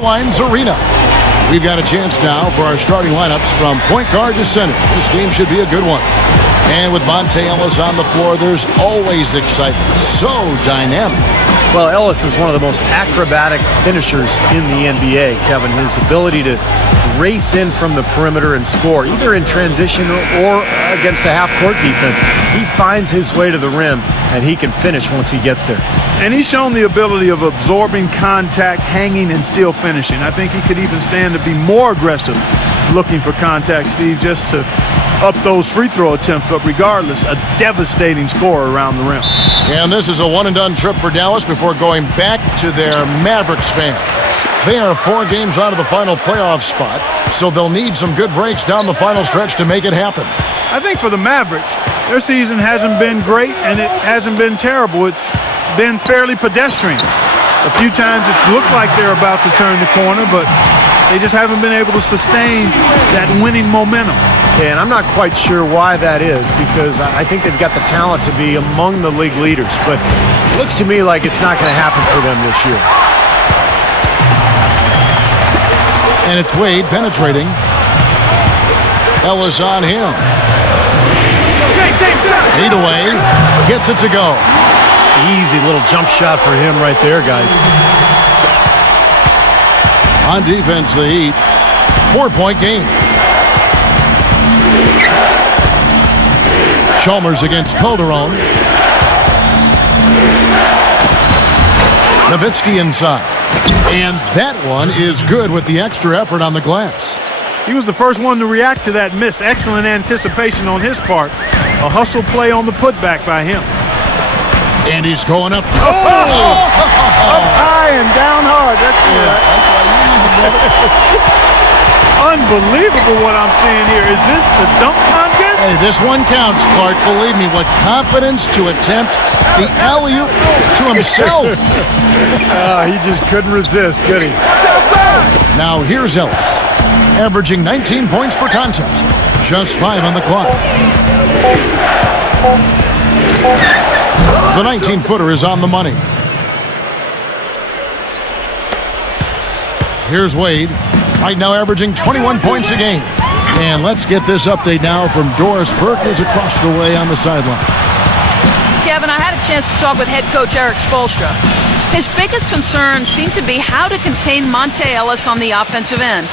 Lines Arena. We've got a chance now for our starting lineups from point guard to center. This game should be a good one. And with Monte Ellis on the floor, there's always excitement. So dynamic. Well, Ellis is one of the most acrobatic finishers in the NBA, Kevin. His ability to race in from the perimeter and score, either in transition or against a half-court defense. He finds his way to the rim, and he can finish once he gets there. And he's shown the ability of absorbing contact, hanging, and still finishing. I think he could even stand to be more aggressive looking for contact, Steve, just to up those free throw attempts. But regardless, a devastating score around the rim. And this is a one-and-done trip for Dallas before going back to their Mavericks fans. They are 4 games out of the final playoff spot, so they'll need some good breaks down the final stretch to make it happen. I think for the Mavericks, their season hasn't been great, and it hasn't been terrible. It's been fairly pedestrian. A few times it's looked like they're about to turn the corner, but they just haven't been able to sustain that winning momentum. Yeah, and I'm not quite sure why that is, because I think they've got the talent to be among the league leaders, but it looks to me like it's not going to happen for them this year. And it's Wade penetrating. Ellis on him. Lead away. Gets it to go. Easy little jump shot for him right there, guys. On defense, the Heat. 4-point game. Chalmers against Calderon. Nowitzki inside. And that one is good with the extra effort on the glass. He was the first one to react to that miss. Excellent anticipation on his part. A hustle play on the putback by him. And he's going up. Up high and down hard. That's how you use it, brother. Unbelievable what I'm seeing here. Is this the dunk contest? Hey, this one counts, Clark. Believe me, what confidence to attempt the alley-oop to himself. He just couldn't resist, could he? Now here's Ellis, averaging 19 points per contest. Just 5 on the clock. The 19-footer is on the money. Here's Wade, right now averaging 21 points a game. And let's get this update now from Doris Burke, who's across the way on the sideline. Kevin, I had a chance to talk with head coach Eric Spoelstra. His biggest concern seemed to be how to contain Monte Ellis on the offensive end.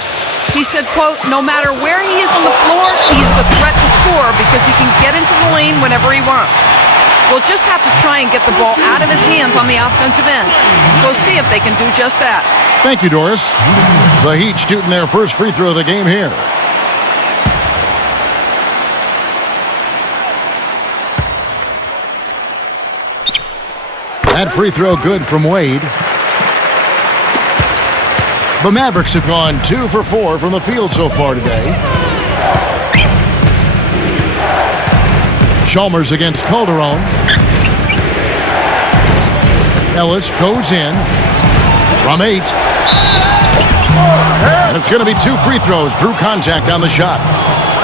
He said, quote, no matter where he is on the floor, he is a threat to score because he can get into the lane whenever he wants. We'll just have to try and get the ball out of his hands on the offensive end. We'll see if they can do just that. Thank you, Doris. The Heat shooting their first free throw of the game here. That free throw good from Wade. The Mavericks have gone 2 for 4 from the field so far today. Chalmers against Calderon. Ellis goes in from 8. And it's going to be 2 free throws. Drew contact on the shot.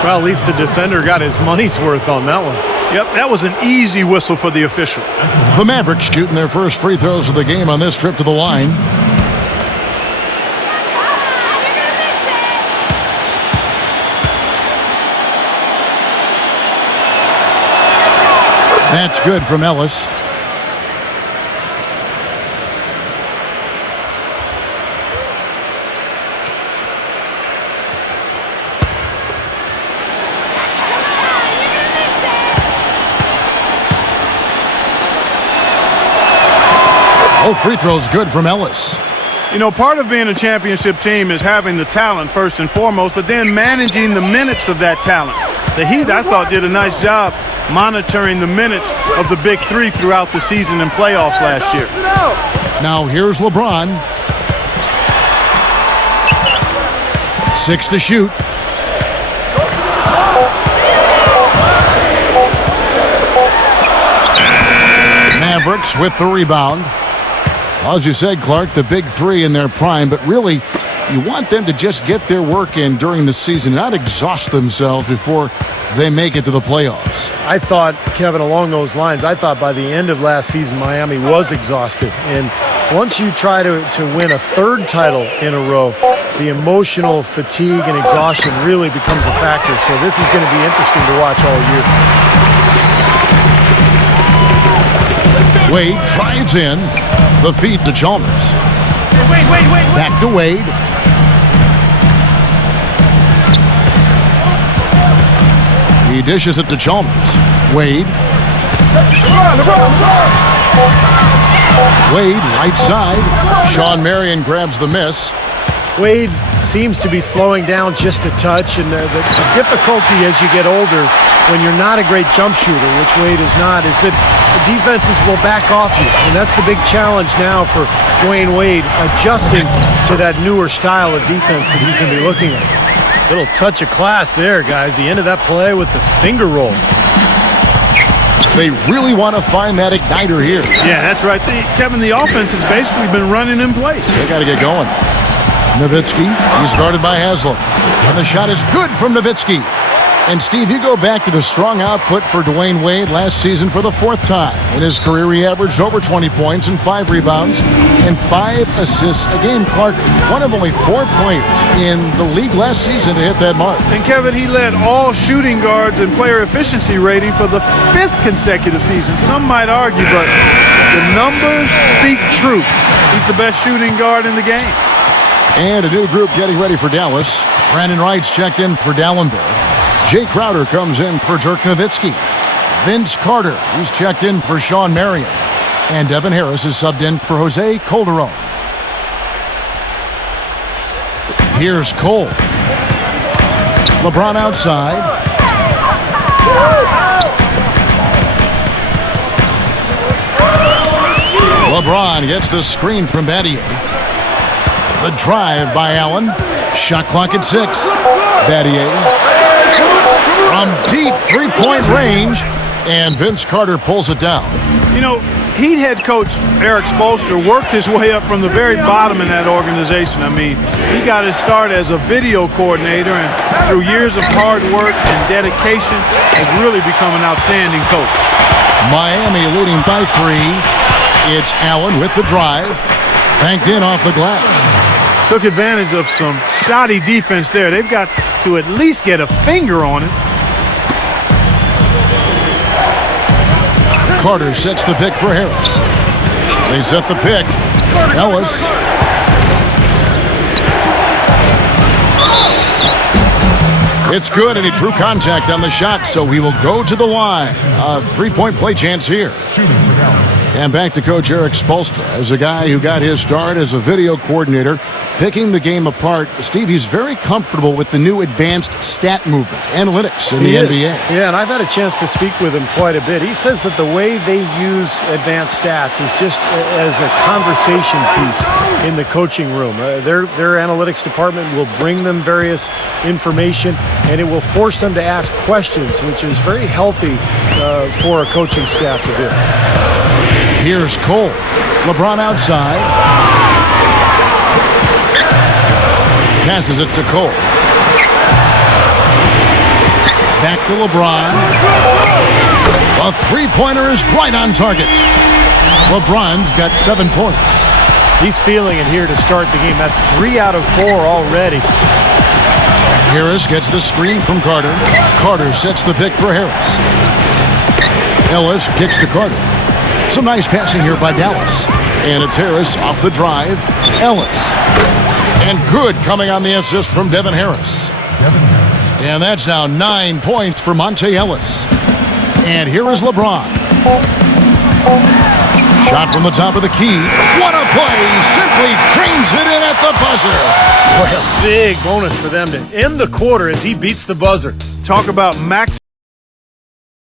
Well, at least the defender got his money's worth on that one. Yep, that was an easy whistle for the official. The Mavericks shooting their first free throws of the game on this trip to the line. That's good from Ellis. Both free throws good from Ellis. You know, part of being a championship team is having the talent first and foremost, but then managing the minutes of that talent. The Heat, I thought, did a nice job monitoring the minutes of the big 3 throughout the season and playoffs last year. Now here's LeBron. 6 to shoot. Mavericks with the rebound. Well, as you said, Clark, the big 3 in their prime, but really you want them to just get their work in during the season, not exhaust themselves before they make it to the playoffs. I thought, Kevin, along those lines, I thought by the end of last season, Miami was exhausted. And once you try to win a third title in a row, the emotional fatigue and exhaustion really becomes a factor. So this is going to be interesting to watch all year. Wade drives in. The feed to Chalmers. Wait. Back to Wade. He dishes it to Chalmers. Wade. Wade, right side. Sean Marion grabs the miss. Wade seems to be slowing down just a touch, and the difficulty as you get older, when you're not a great jump shooter, which Wade is not, is that the defenses will back off you, and that's the big challenge now for Dwayne Wade, adjusting to that newer style of defense that he's going to be looking at. Little touch of class there, guys. The end of that play with the finger roll. They really want to find that igniter here. Yeah, that's right. Kevin, the offense has basically been running in place. They got to get going. Nowitzki, he's guarded by Haslam. And the shot is good from Nowitzki. And Steve, you go back to the strong output for Dwayne Wade last season for the 4th time. In his career, he averaged over 20 points and 5 rebounds and 5 assists a game. Clark, one of only 4 players in the league last season to hit that mark. And Kevin, he led all shooting guards in player efficiency rating for the 5th consecutive season. Some might argue, but the numbers speak truth. He's the best shooting guard in the game. And a new group getting ready for Dallas. Brandon Wright's checked in for Dallenberg. Jay Crowder comes in for Dirk Nowitzki. Vince Carter, he's checked in for Sean Marion. And Devin Harris is subbed in for Jose Calderon. Here's Cole. LeBron outside. LeBron gets the screen from Battier. The drive by Allen. Shot clock at 6. Battier from deep three-point range, and Vince Carter pulls it down. You know, Heat head coach Eric Spoelstra worked his way up from the very bottom in that organization. I mean, he got his start as a video coordinator, and through years of hard work and dedication has really become an outstanding coach. Miami leading by 3. It's Allen with the drive. Banked in off the glass. Took advantage of some shoddy defense there. They've got to at least get a finger on it. Carter sets the pick for Harris. They set the pick. Ellis. It's good, and he drew contact on the shot, so he will go to the line. A 3-point play chance here. And back to Coach Eric Spoelstra. As a guy who got his start as a video coordinator, picking the game apart, Steve, he's very comfortable with the new advanced stat movement, analytics in the NBA. Yeah, and I've had a chance to speak with him quite a bit. He says that the way they use advanced stats is just as a conversation piece in the coaching room. Their analytics department will bring them various information, and it will force them to ask questions, which is very healthy for a coaching staff to do. Here's Cole. LeBron outside. Passes it to Cole. Back to LeBron. A three-pointer is right on target. LeBron's got 7 points. He's feeling it here to start the game. That's 3 out of 4 already. Harris gets the screen from Carter. Carter sets the pick for Harris. Ellis kicks to Carter. Some nice passing here by Dallas. And it's Harris off the drive. Ellis. And good coming on the assist from Devin Harris. And that's now 9 points for Monte Ellis. And here is LeBron. Shot from the top of the key. What a play. Simply drains it in at the buzzer. What a big bonus for them to end the quarter as he beats the buzzer. Talk about max